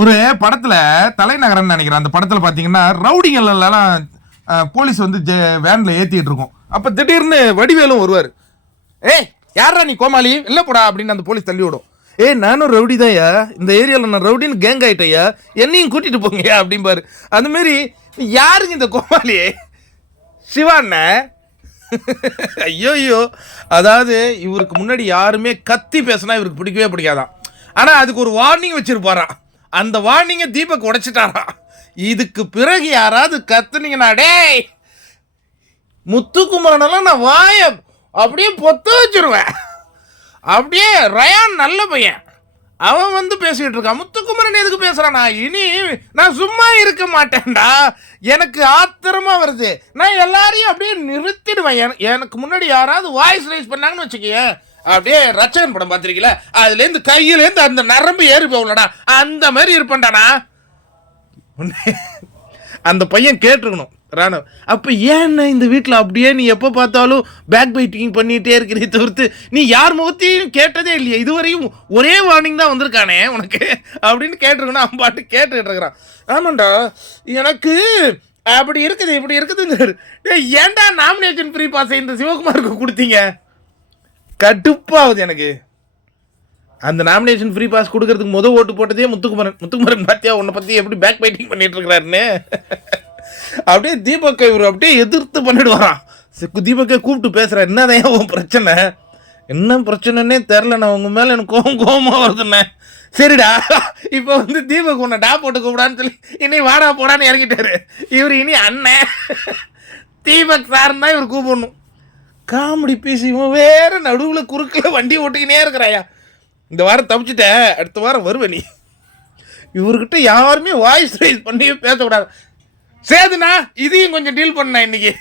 ஒரு படத்துல தலைநகரம்னு நினைக்கிறேன். அந்த படத்துல பாத்தீங்கன்னா ரவுடிகள் எல்லாம் போலீஸ் வந்து வேன்ல ஏத்திட்டு இருக்கோம். அப்ப திடீர்னு வடிவேலும் வருவாரு. ஏய் யாரா நீ கோமாளி இல்ல போடா அப்படின்னு அந்த போலீஸ் தள்ளி விடும். ஏய் நானும் ரவுடி தான்யா, இந்த ஏரியாவில் நான் ரவுடின்னு கேங் ஆயிட்டையா, என்னையும் கூட்டிட்டு போங்கயா அப்படிம்பாரு. அந்த மாதிரி யாருங்க இந்த கோமாளி? சிவாண்ண. ஐயோ ஐயோ, அதாவது இவருக்கு முன்னாடி யாருமே கத்தி பேசினா இவருக்கு பிடிக்கவே பிடிக்காதான். ஆனால் அதுக்கு ஒரு வார்னிங் வச்சிருப்பாராம். அந்த வார்னிங்கை தீபக் உடைச்சிட்டாராம். இதுக்கு பிறகு யாராவது கத்துனீங்கன்னா டேய் முத்துக்குமரனெல்லாம் நான் வாய அப்படியே பொத்த வச்சிருவேன். அப்படியே ரயான் நல்ல பையன், அவன் வந்து பேசிட்டு இருக்கான். முத்துக்குமரன் எதுக்கு பேசுறானா? இனி நான் சும்மா இருக்க மாட்டேன்டா, எனக்கு ஆத்திரமா வருது, நான் எல்லாரையும் அப்படியே நிறுத்திடுவேன். எனக்கு முன்னாடி யாராவது வாய்ஸ் ரைஸ் பண்ணாங்கன்னு வச்சுக்கேன், அப்படியே ரச்சகன் படம் பார்த்துருக்கீங்களா, அதுலேருந்து கையிலேருந்து அந்த நரம்பு ஏறி போகலடா, அந்த மாதிரி இருப்பேன்டானா. அந்த பையன் கேட்டிருக்கணும் ராணவ். அப்போ ஏன்னா இந்த வீட்டில் அப்படியே நீ எப்போ பார்த்தாலும் பேக் பைட்டிங் பண்ணிகிட்டே இருக்கிறீ தவிர்த்து நீ யார் முகத்தையும் கேட்டதே இல்லையா, இதுவரையும் ஒரே வார்னிங் தான் வந்திருக்கானே உனக்கு அப்படின்னு கேட்டிருக்கணும். அவன் பாட்டு கேட்டுக்கிட்டு இருக்கிறான். ஆமாண்டா எனக்கு அப்படி இருக்குது இப்படி இருக்குதுங்கிறாரு. ஏன்டா நாமினேஷன் ஃப்ரீ பாஸை இந்த சிவகுமாருக்கு கொடுத்தீங்க? கடுப்பாகுது எனக்கு. அந்த நாமினேஷன் ஃப்ரீ பாஸ் கொடுக்கறதுக்கு ஓட்டு போட்டதே முத்துக்குமரன் பார்த்தியா உன்னை பற்றி எப்படி பேக் பைட்டிங் பண்ணிட்டு இருக்கிறாருன்னு. அப்படியே தீபக்கை இவர் அப்படியே எதிர்த்து பண்ணிடுவாராம். தீபக்கை கூப்பிட்டு பேசுகிறேன், என்னதான் உன் பிரச்சனை, என்ன பிரச்சனைன்னே தெரில, நான் உங்கள் மேலே எனக்கு கோபமாக வருதுண்ணே. சரிடா இப்போ வந்து தீபக் உன்னை டா போட்டு கூப்பிடான்னு சொல்லி இனி வாடா போடான்னு இறங்கிட்டாரு. இவர் இனி அண்ணன் தீபக் சார்ன்னு தான் இவர் கூப்பிடணும். காமெடி பீஸ் இவன் வேறு நடுவில் குறுக்கில் வண்டி ஓட்டிக்கினே இருக்கிறாயா. இந்த வாரம் தப்பிச்சுட்ட, அடுத்த வாரம் வருவேன் நீ. இவர்கிட்ட யாருமே வாய்ஸ் ரைஸ் பண்ணி பேசக்கூடாது. சேதுண்ணா இதையும் கொஞ்சம் டீல் பண்ண இன்னைக்கு.